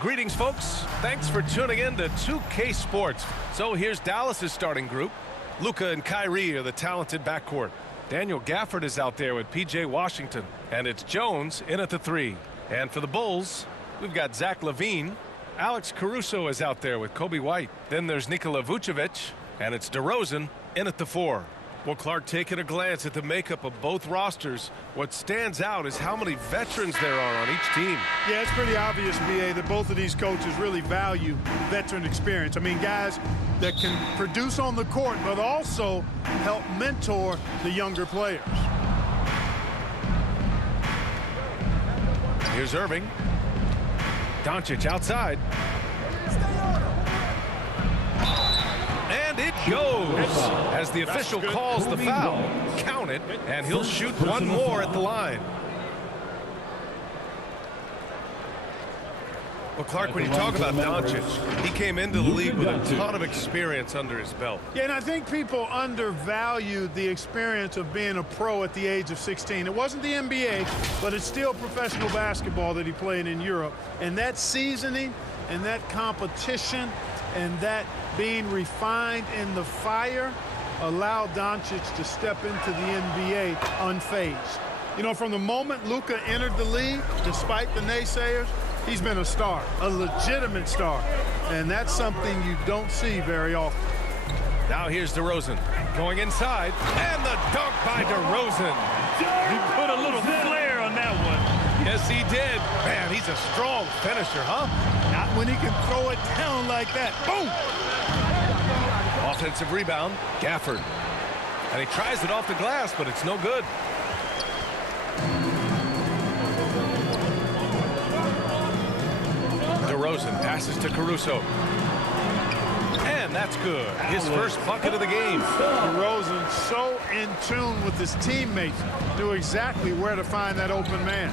Greetings, folks. Thanks for tuning in to 2K Sports. So here's Dallas's starting group. Luka and Kyrie are the talented backcourt. Daniel Gafford is out there with P.J. Washington. And it's Jones in at the 3. And for the Bulls, we've got Zach LaVine. Alex Caruso is out there with Kobe White. Then there's Nikola Vucevic. And it's Derozan in at the 4. Well, Clark, taking a glance at the makeup of both rosters, what stands out is how many veterans there are on each team. Yeah, it's pretty obvious, B.A., that both of these coaches really value veteran experience. I mean, guys that can produce on the court, but also help mentor the younger players. Here's Irving. Doncic outside. And it goes as the official calls the foul. Count it, and he'll shoot one more at the line. Well, Clark, when you talk about Doncic, he came into the league with a ton of experience under his belt. Yeah, and I think people undervalued the experience of being a pro at the age of 16. It wasn't the NBA, but it's still professional basketball that he played in Europe. And that seasoning and that competition and that being refined in the fire allowed Doncic to step into the NBA unfazed. You know, from the moment Luka entered the league, despite the naysayers, he's been a star, a legitimate star. And that's something you don't see very often. Now here's Derozan going inside, and the dunk by Derozan. He put a little flair on that one. Yes, he did. Man, he's a strong finisher, huh? Not when he can throw it down like that. Boom! Offensive rebound, Gafford. And he tries it off the glass, but it's no good. Derozan passes to Caruso. And that's good. His first bucket of the game. Derozan so in tune with his teammates, knew exactly where to find that open man.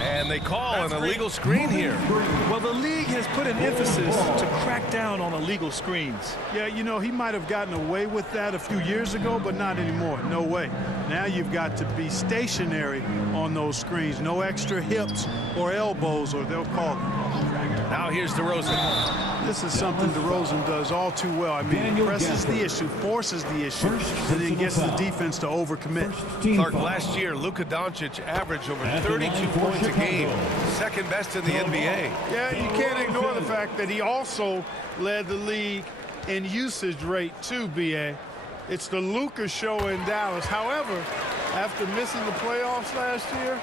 And they call an illegal screen here. Well, the league has put an emphasis to crack down on illegal screens. Yeah, you know, he might have gotten away with that a few years ago, but not anymore. No way. Now you've got to be stationary on those screens. No extra hips or elbows, or they'll call it. Now here's Derozan. This is something Derozan does all too well. I mean, he presses the issue, forces the issue, and then gets the defense to overcommit. Clark, last year, Luka Doncic averaged over 32 points a game, second best in the NBA. Yeah, you can't ignore the fact that he also led the league in usage rate too, B.A. It's the Luka show in Dallas. However, after missing the playoffs last year,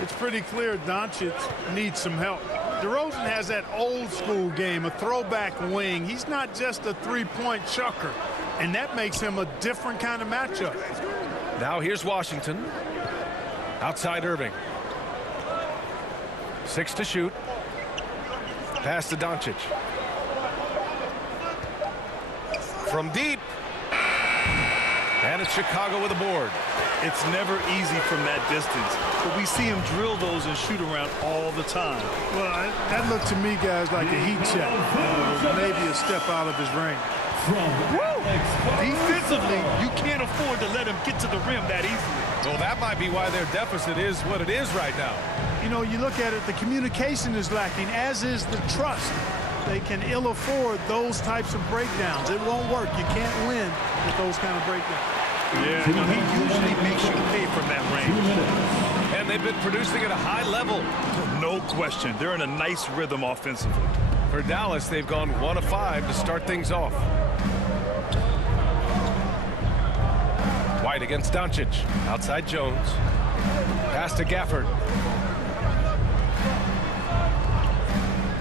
it's pretty clear Doncic needs some help. Derozan has that old school game, a throwback wing. He's not just a three-point chucker, and that makes him a different kind of matchup. Now here's Washington. Outside Irving. 6 to shoot. Pass to Doncic. From deep. And it's Chicago with a board. It's never easy from that distance, but we see him drill those and shoot around all the time. Well, that looked to me, guys, like a heat check. Maybe a step out of his range. Defensively, you can't afford to let him get to the rim that easily. Well, that might be why their deficit is what it is right now. You know, you look at it, the communication is lacking, as is the trust. They can ill afford those types of breakdowns. It won't work. You can't win with those kind of breakdowns. Yeah, he usually makes you pay from that range. And they've been producing at a high level. No question. They're in a nice rhythm offensively. For Dallas, they've gone 1 of 5 to start things off. White against Doncic. Outside Jones. Pass to Gafford.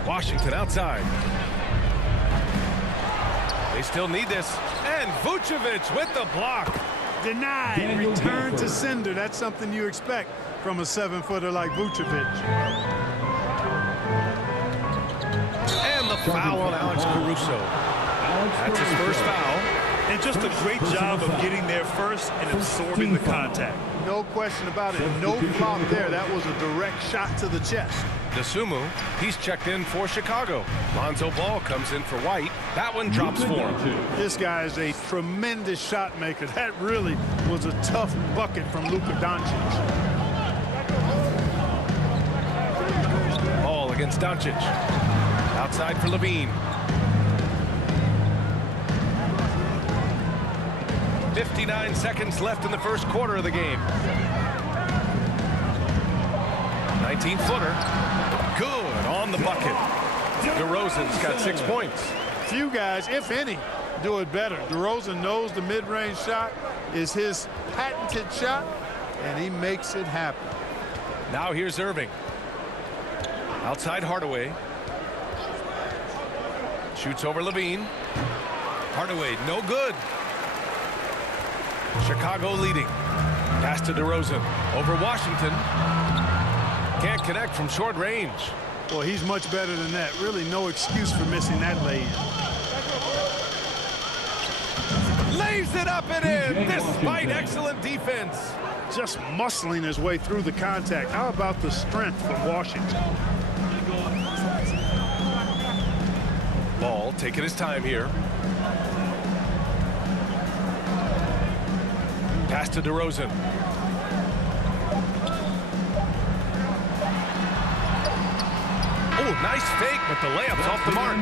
Washington outside. They still need this. And Vucevic with the block. Denied. Return to sender. That's something you expect from a 7-footer like Vucevic. And the foul on Alex Caruso. That's his first foul. And just a great job of getting there first and absorbing the contact. No question about it. No flop there. That was a direct shot to the chest. Desumu, he's checked in for Chicago. Lonzo Ball comes in for White. That one drops for him. This guy is a tremendous shot maker. That really was a tough bucket from Luka Doncic. Ball against Doncic. Outside for Levine. 59 seconds left in the first quarter of the game. 19-footer. Good on the bucket. Derozan's got 6 points. Few guys, if any, do it better. Derozan knows the mid-range shot is his patented shot, and he makes it happen. Now here's Irving. Outside Hardaway. Shoots over Levine. Hardaway, no good. Chicago leading. Pass to Derozan. Over Washington. Can't connect from short range. Well, he's much better than that. Really no excuse for missing that lay-in. Lays it up and in, despite excellent defense. Just muscling his way through the contact. How about the strength from Washington? Ball taking his time here. Pass to Derozan. Oh, nice fake, but the layup's off the mark.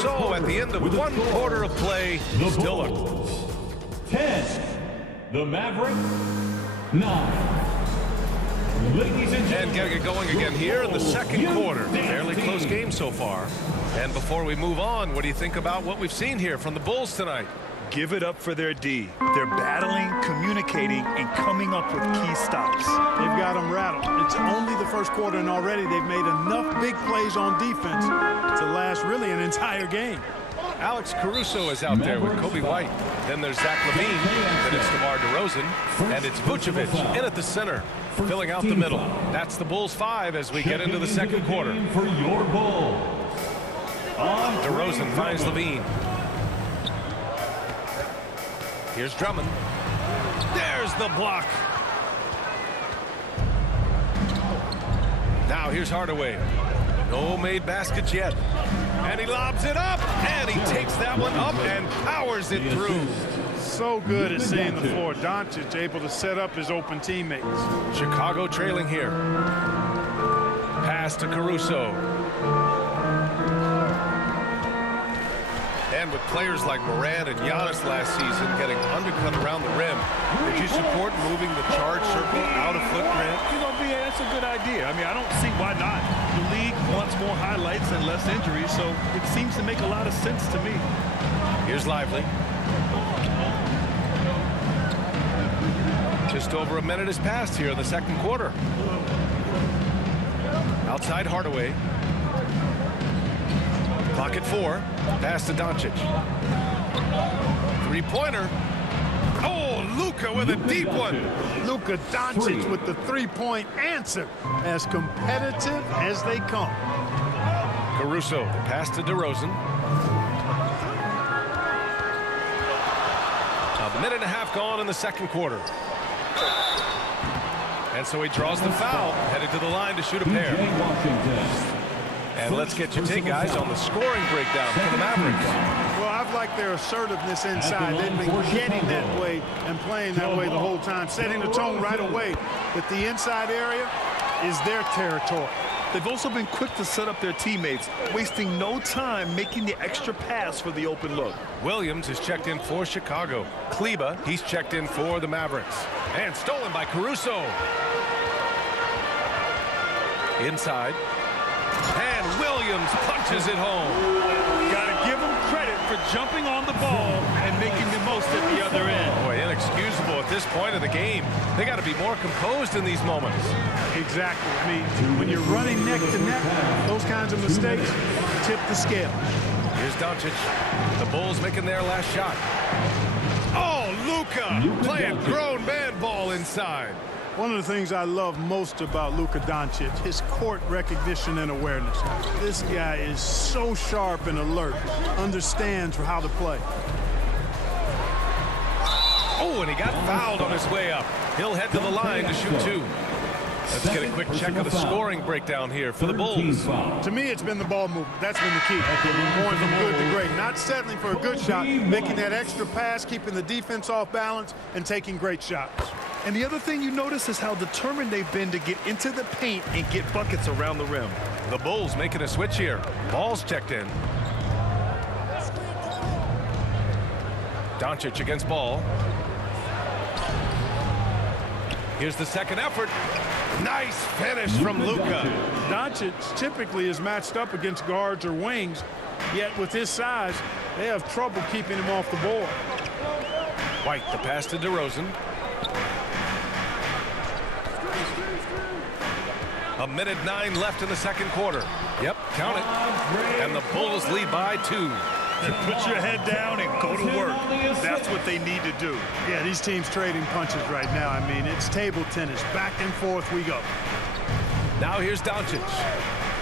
So at the end of 1 quarter of play, still a 10. The Mavericks. 9. Ladies and gentlemen. And getting it going again here in the second quarter. Fairly close game so far. And before we move on, what do you think about what we've seen here from the Bulls tonight? Give it up for their D. They're battling, communicating, and coming up with key stops. They've got them rattled. It's only the first quarter, and already they've made enough big plays on defense to last really an entire game. Alex Caruso is out there with Kobe White. Then there's Zach Levine. Then it's DeMar DeRozan. And it's Vucevic in at the center, filling out the middle. That's the Bulls 5 as we get into the second quarter. For your Bulls. DeRozan finds Levine. Here's Drummond. There's the block. Now here's Hardaway. No made baskets yet. And he lobs it up. And he takes that one up and powers it through. So good at seeing the floor. Doncic able to set up his open teammates. Chicago trailing here. Pass to Caruso. And with players like Morant and Giannis last season getting undercut around the rim, did you support moving the charge circle out of footprint? You know, BA, that's a good idea. I mean, I don't see why not. The league wants more highlights and less injuries, so it seems to make a lot of sense to me. Here's Lively. Just over a minute has passed here in the second quarter. Outside Hardaway. Clock at 4. Pass to Doncic. Three-pointer. Oh, Luka with a deep one. Luka Doncic with the three-point answer. As competitive as they come. Caruso. Pass to DeRozan. A minute and a half gone in the second quarter. And so he draws the foul, headed to the line to shoot a pair. And let's get your take, guys, on the scoring breakdown for the Mavericks. Well, I've liked their assertiveness inside. They've been getting that way and playing that way the whole time, setting the tone right away that the inside area is their territory. They've also been quick to set up their teammates, wasting no time making the extra pass for the open look. Williams is checked in for Chicago. Kleba, he's checked in for the Mavericks. And stolen by Caruso. Inside. And Williams punches it home. Got to give them credit for jumping on the ball and making the most at the other end. Boy, inexcusable at this point of the game. They got to be more composed in these moments. Exactly. I mean, when you're running neck to neck, those kinds of mistakes tip the scale. Here's Doncic. The Bulls making their last shot. Oh, Luka playing grown man ball inside. One of the things I love most about Luka Doncic, his court recognition and awareness. This guy is so sharp and alert, understands how to play. Oh, and he got fouled on his way up. He'll head to the line to shoot 2. Let's get a quick check of the scoring breakdown here for the Bulls. To me, it's been the ball movement. That's been the key. Going from good to great. Not settling for a good shot, making that extra pass, keeping the defense off balance, and taking great shots. And the other thing you notice is how determined they've been to get into the paint and get buckets around the rim. The Bulls making a switch here. Ball's checked in. Doncic against Ball. Here's the second effort. Nice finish from Luka. Doncic typically is matched up against guards or wings, yet with his size, they have trouble keeping him off the board. White, the pass to Derozan. A minute 9 left in the second quarter. Yep, count it. And the Bulls lead by 2. Put your head down and go to work. That's what they need to do. Yeah, these teams trading punches right now. I mean, it's table tennis. Back and forth we go. Now here's Doncic.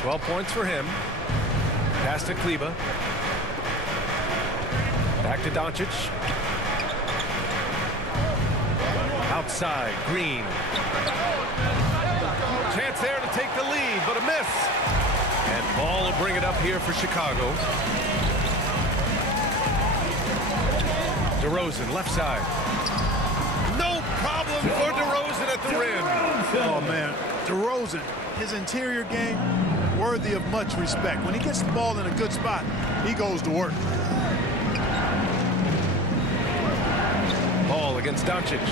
12 points for him. Pass to Kleba. Back to Doncic. Outside, Green. Chance there to take the lead, but a miss. And Ball will bring it up here for Chicago. Derozan, left side. No problem for Derozan at the rim. Oh, man. Derozan, his interior game, worthy of much respect. When he gets the ball in a good spot, he goes to work. Ball against Doncic.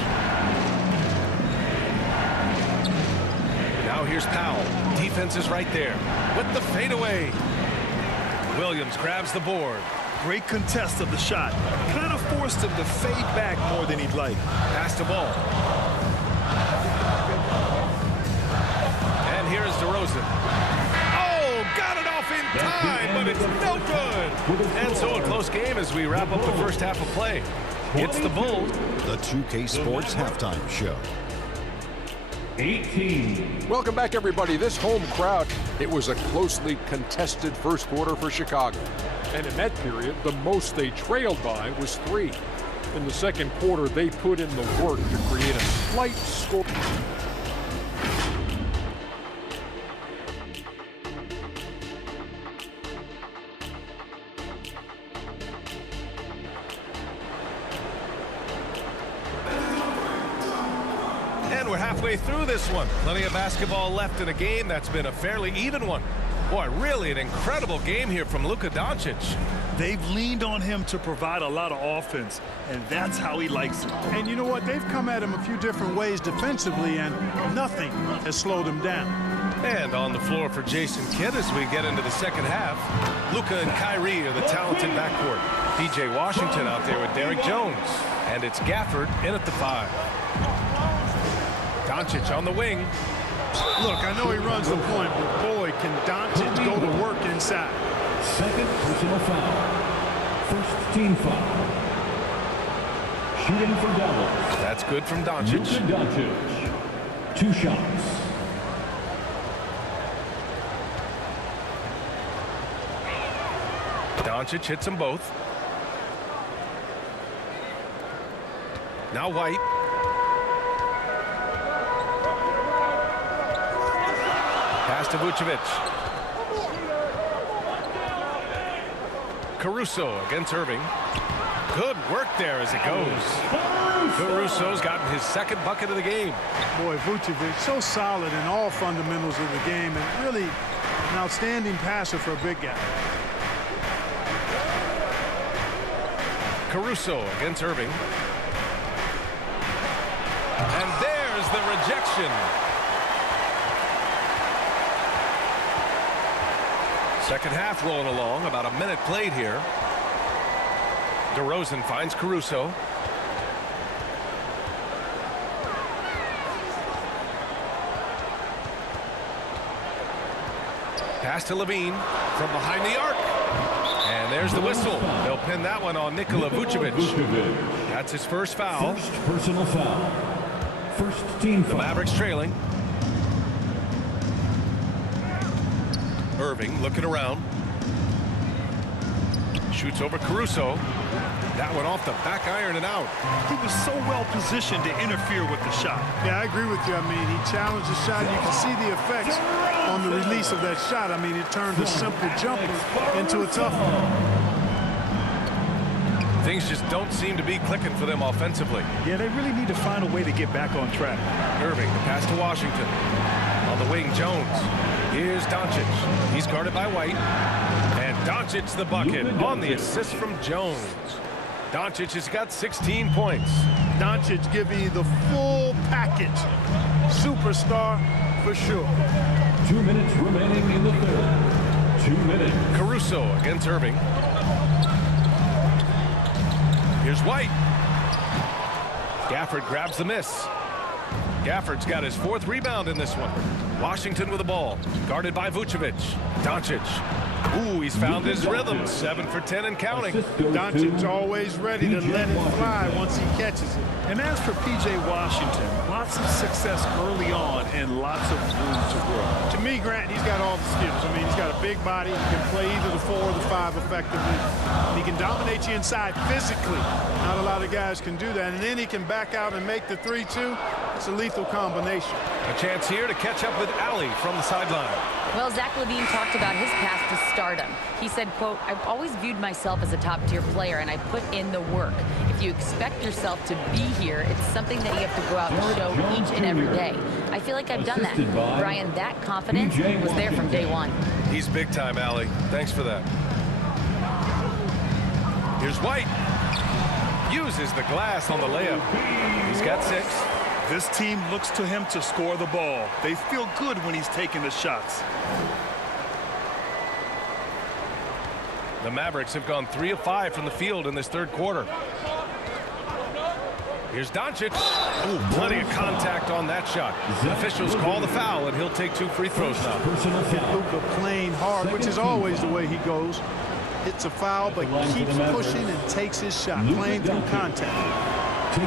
Now here's Powell. Defense is right there with the fadeaway. Williams grabs the board. Great contest of the shot. Kind of forced him to fade back more than he'd like. Pass to Ball. And here is Derozan. Oh, got it off in time, but it's no good. And so a close game as we wrap up the first half of play. It's the Bulls. The 2K Sports Halftime Show. 18. Welcome back, everybody. This home crowd, it was a closely contested first quarter for Chicago. And in that period, the most they trailed by was 3. In the second quarter, they put in the work to create a slight score. And we're halfway through this one. Plenty of basketball left in a game that's been a fairly even one. Boy, really an incredible game here from Luka Doncic. They've leaned on him to provide a lot of offense, and that's how he likes it. And you know what? They've come at him a few different ways defensively, and nothing has slowed him down. And on the floor for Jason Kidd as we get into the second half. Luka and Kyrie are the talented backcourt. PJ Washington out there with Derrick Jones. And it's Gafford in at the 5. Doncic on the wing. Look, I know he runs the point, but boy, can Doncic go to work inside. Second personal foul. First team foul. Shooting for Dallas. That's good from Doncic. Luka Doncic. 2 shots. Doncic hits them both. Now White. Pass to Vucevic. Caruso against Irving. Good work there as it goes. Caruso's gotten his second bucket of the game. Boy, Vucevic, so solid in all fundamentals of the game, and really an outstanding passer for a big guy. Caruso against Irving. And there's the rejection. Second half rolling along, about a minute played here. Derozan finds Caruso. Pass to Levine from behind the arc. And there's the whistle. They'll pin that one on Nikola Vucevic. That's his first foul. First personal foul. First team foul. The Mavericks trailing. Irving looking around. Shoots over Caruso. That one off the back iron and out. He was so well positioned to interfere with the shot. Yeah, I agree with you. I mean, he challenged the shot. You can see the effects on the release of that shot. I mean, it turned a simple jumper into a tough one. Things just don't seem to be clicking for them offensively. Yeah, they really need to find a way to get back on track. Irving, the pass to Washington. On the wing, Jones. Here's Doncic. He's guarded by White. And Doncic the bucket on the assist from Jones. Doncic has got 16 points. Doncic giving you the full package. Superstar for sure. 2 minutes remaining in the third. 2 minutes. Caruso against Irving. Here's White. Gafford grabs the miss. Gafford's got his 4th rebound in this one. Washington with the ball. Guarded by Vucevic. Doncic. Ooh, he's found his rhythm. 7 for 10 and counting. Doncic always ready to let it fly once he catches it. And as for P.J. Washington, lots of success early on and lots of room to grow. To me, Grant, he's got all the skills. I mean, he's got a big body. He can play either the 4 or the 5 effectively. And he can dominate you inside physically. Not a lot of guys can do that. And then he can back out and make the 3-2. It's a lethal combination. A chance here to catch up with Allie from the sideline. Well, Zach LaVine talked about his path to stardom. He said, quote, "I've always viewed myself as a top-tier player, and I put in the work. If you expect yourself to be here, it's something that you have to go out and show each and every day. I feel like I've done that." Brian, that confidence was there from day one. He's big time, Allie. Thanks for that. Here's White. Uses the glass on the layup. He's got 6. This team looks to him to score the ball. They feel good when he's taking the shots. The Mavericks have gone 3 of 5 from the field in this 3rd quarter. Here's Doncic. Ooh, plenty of contact on that shot. Officials call the foul, and he'll take 2 free throws now. Luka playing hard, which is always the way he goes. Hits a foul, but keeps pushing and takes his shot, playing through contact.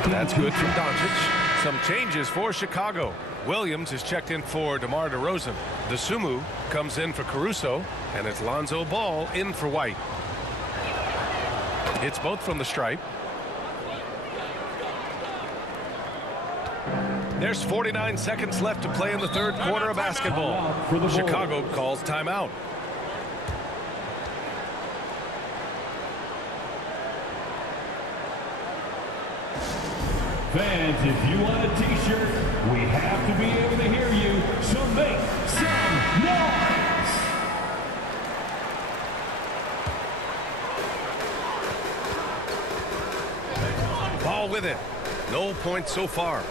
That's good from Doncic. Some changes for Chicago. Williams is checked in for Demar Derozan. Dosumu comes in for Caruso, and it's Lonzo Ball in for White. Hits both from the stripe. There's 49 seconds left to play in the 3rd quarter of basketball. Chicago calls timeout. Fans, if you want a t-shirt, we have to be able to hear you, so make some noise! Ball with it. No points so far.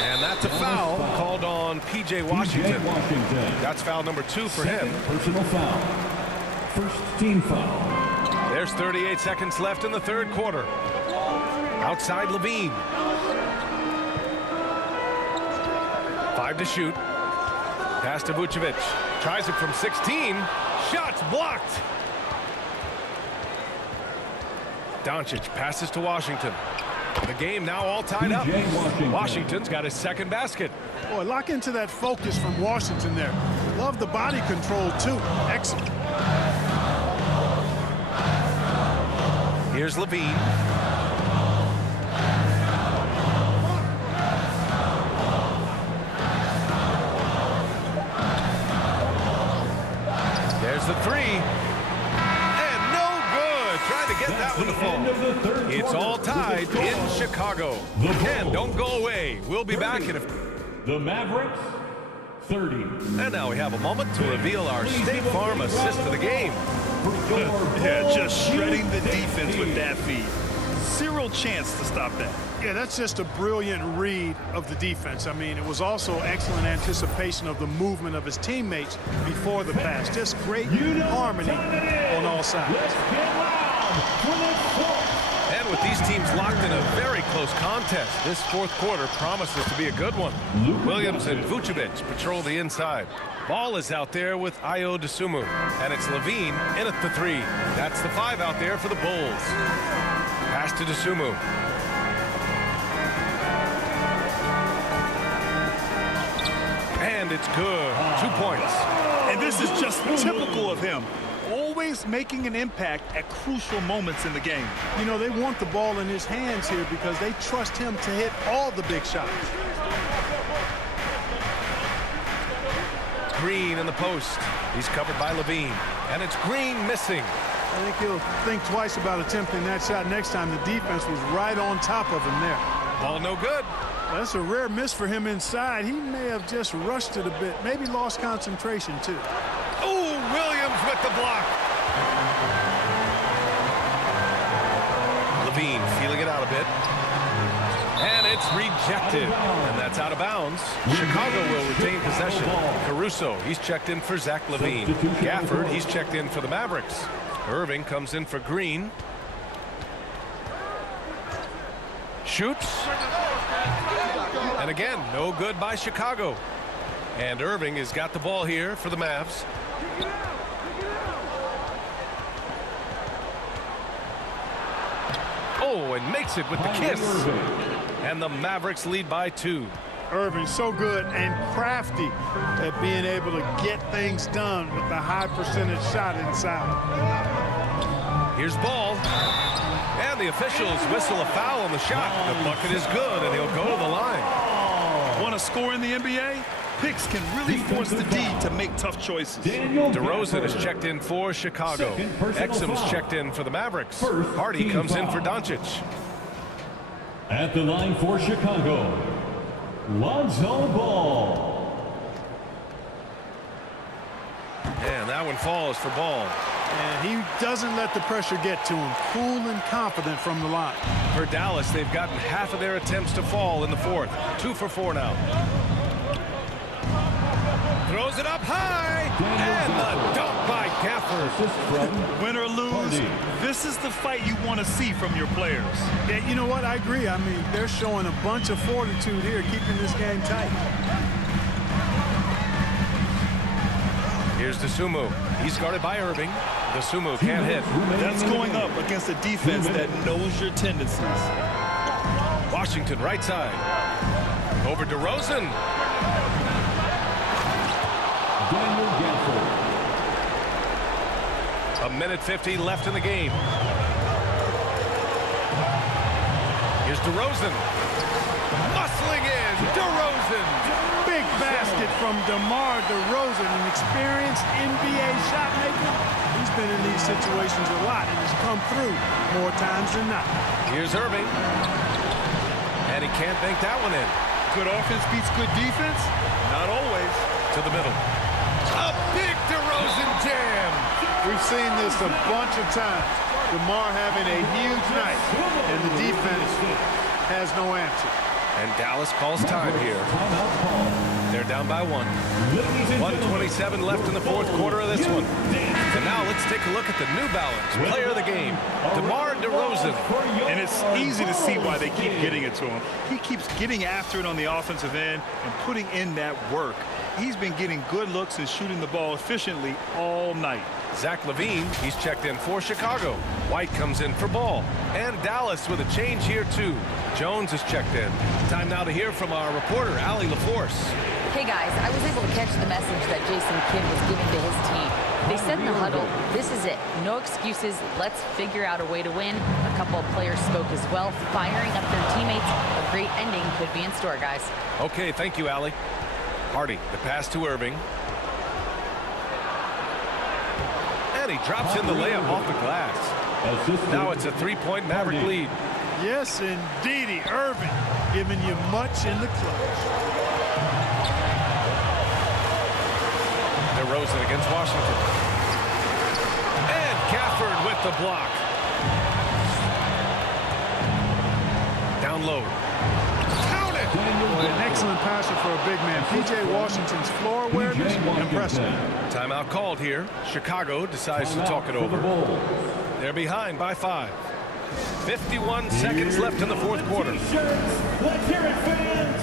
And that's a foul called on P.J. Washington. That's foul number 2 for him. Personal foul. First team foul. There's 38 seconds left in the 3rd quarter. Outside LaVine. 5 to shoot. Pass to Vucevic. Tries it from 16. Shots blocked. Doncic passes to Washington. The game now all tied up. Washington's got his 2nd basket. Boy, lock into that focus from Washington there. Love the body control, too. Excellent. Here's LaVine. There's the 3. And no good. Trying to get that one to fall. It's all tied in Chicago. And don't go away. We'll be back in a... The Mavericks, 30. And now we have a moment to reveal our State Farm assist of the game. Yeah, just shredding the defense with that feed. Zero chance to stop that. Yeah, that's just a brilliant read of the defense. I mean, it was also excellent anticipation of the movement of his teammates before the pass. Just great harmony on all sides. And with these teams locked in a very close contest, this 4th quarter promises to be a good one. Williams and Vucevic patrol the inside. Ball is out there with Ayo Dosunmu, and it's LaVine in at the 3. That's the 5 out there for the Bulls. Pass to Dosunmu. And it's good. 2 points. And this is just typical of him. Always making an impact at crucial moments in the game. You know, they want the ball in his hands here because they trust him to hit all the big shots. Green in the post. He's covered by LaVine. And it's Green missing. I think he'll think twice about attempting that shot next time. The defense was right on top of him there. Ball no good. That's a rare miss for him inside. He may have just rushed it a bit, maybe lost concentration too. Oh, Williams with the block. Levine feeling it out a bit. And it's rejected. And that's out of bounds. Chicago will retain possession. Caruso, he's checked in for Zach Levine. Gafford, he's checked in for the Mavericks. Irving comes in for Green. Shoots. And again, no good by Chicago. And Irving has got the ball here for the Mavs. Oh, and makes it with the kiss. And the Mavericks lead by 2. Irving so good and crafty at being able to get things done with a high percentage shot inside. Here's ball. And the officials whistle a foul on the shot. The bucket is good, and he'll go to the line. Want to score in the NBA? Picks can really force the D to make tough choices. Derozan is checked in for Chicago. Exum's checked in for the Mavericks. Hardy comes in for Doncic. At the line for Chicago, Lonzo Ball. And that one falls for Ball. And he doesn't let the pressure get to him. Cool and confident from the line. For Dallas, they've gotten half of their attempts to fall in the fourth. 2 for 4 now. Throws it up high. And the dunk by Gafford. Win or lose, this is the fight you want to see from your players. Yeah, you know what? I agree. I mean, they're showing a bunch of fortitude here, keeping this game tight. Here's Dosumu. He's guarded by Irving. Dosumu can't hit. That's going up against a defense that knows your tendencies. Washington right side. Over Derozan. A minute 50 left in the game. Here's Derozan. Muscling in. Derozan. Big basket from Demar Derozan, an experienced NBA shot maker. He's been in these situations a lot and has come through more times than not. Here's Irving. And he can't bank that one in. Good offense beats good defense? Not always. To the middle. A big Derozan jam. We've seen this a bunch of times. Demar having a huge night, and the defense has no answer. And Dallas calls time here. They're down by 1. 1:27 left in the fourth quarter of this one. And now let's take a look at the New Balance player of the game, DeMar DeRozan. And it's easy to see why they keep getting it to him. He keeps getting after it on the offensive end and putting in that work. He's been getting good looks and shooting the ball efficiently all night. Zach Levine, he's checked in for Chicago. White comes in for Ball. And Dallas with a change here too. Jones is checked in. Time now to hear from our reporter, Allie LaForce. Hey guys, I was able to catch the message that Jason Kidd was giving to his team. They said in the huddle, this is it. No excuses. Let's figure out a way to win. A couple of players spoke as well, firing up their teammates. A great ending could be in store, guys. Okay, thank you, Allie. Hardy, the pass to Irving. And he drops in the layup off the glass. Now it's a three-point Maverick lead. Yes, indeedy. Irving giving you much in the clutch. Derozan against Washington. And Gafford with the block. Down low. Count it! Boy, an excellent passer for a big man. P.J. Washington's floor awareness, impressive. Timeout called here. Chicago decides to talk it over. They're behind by 5. 51 seconds left in the fourth quarter. Let's hear it, fans.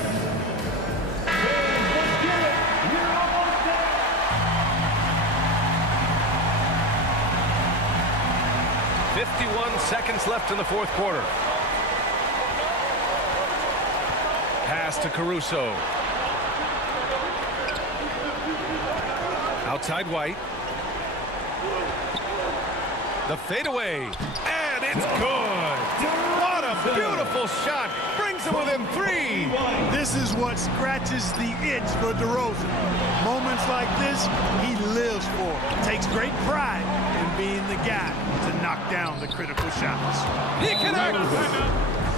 Let's hear it. You're almost there. 51 seconds left in the fourth quarter. Pass to Caruso. Outside White. The fadeaway. And it's good. What a beautiful shot. Brings him within 3. This is what scratches the itch for DeRozan. Moments like this, he lives for. Takes great pride in being the guy to knock down the critical shots. He connects.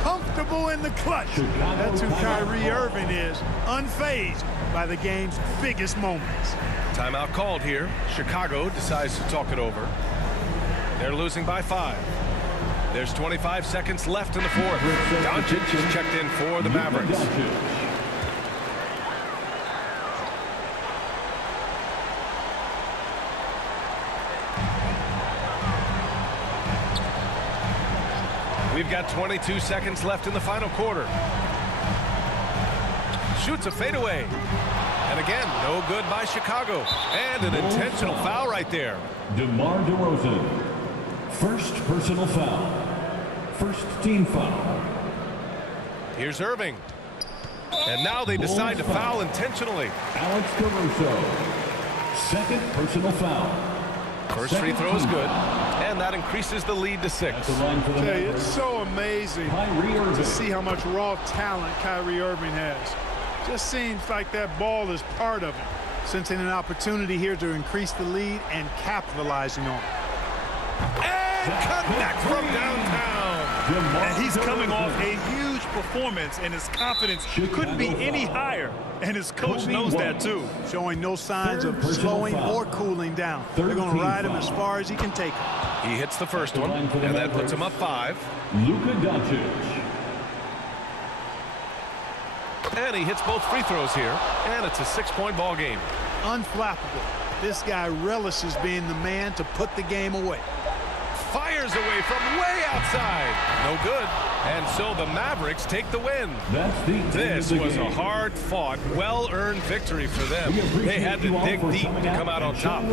comfortable in the clutch. That's who Kyrie Irving is, unfazed by the game's biggest moments. Timeout called here. Chicago decides to talk it over. They're losing by 5. There's 25 seconds left in the fourth. Doncic is checked in for the Mavericks. We've got 22 seconds left in the final quarter. Shoots a fadeaway. And again, no good by Chicago. And an intentional foul right there. Demar Derozan. First personal foul. First team foul. Here's Irving. And now they decide to foul intentionally. Alex Caruso. Second personal foul. First free throw is good. And that increases the lead to 6. It's so amazing to see how much raw talent Kyrie Irving has. Just seems like that ball is part of it. Sensing an opportunity here to increase the lead and capitalizing on it. And connect from downtown. And he's coming off a huge performance, and his confidence couldn't be any higher. And his coach knows that too. Showing no signs of slowing or cooling down. They're going to ride him as far as he can take him. He hits the first one, and that puts him up 5. Luka Doncic. And he hits both free throws here, and it's a 6-point ball game. Unflappable. This guy relishes being the man to put the game away. Fires away from way outside. No good. And so the Mavericks take the win. This was a hard-fought, well-earned victory for them. They had to dig deep to come out on top.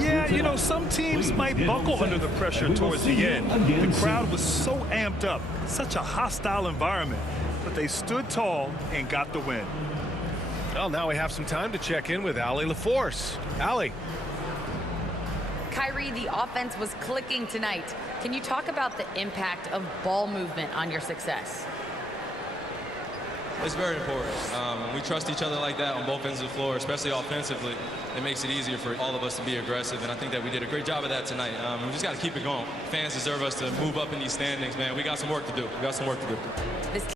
Yeah, you know, some teams might buckle under the pressure towards the end. The crowd was so amped up, such a hostile environment. But they stood tall and got the win. Well, now we have some time to check in with Allie LaForce. Allie. Kyrie, the offense was clicking tonight. Can you talk about the impact of ball movement on your success? It's very important. When we trust each other like that on both ends of the floor, especially offensively, it makes it easier for all of us to be aggressive, and I think that we did a great job of that tonight. We just got to keep it going. Fans deserve us to move up in these standings, man. We got some work to do. We got some work to do. This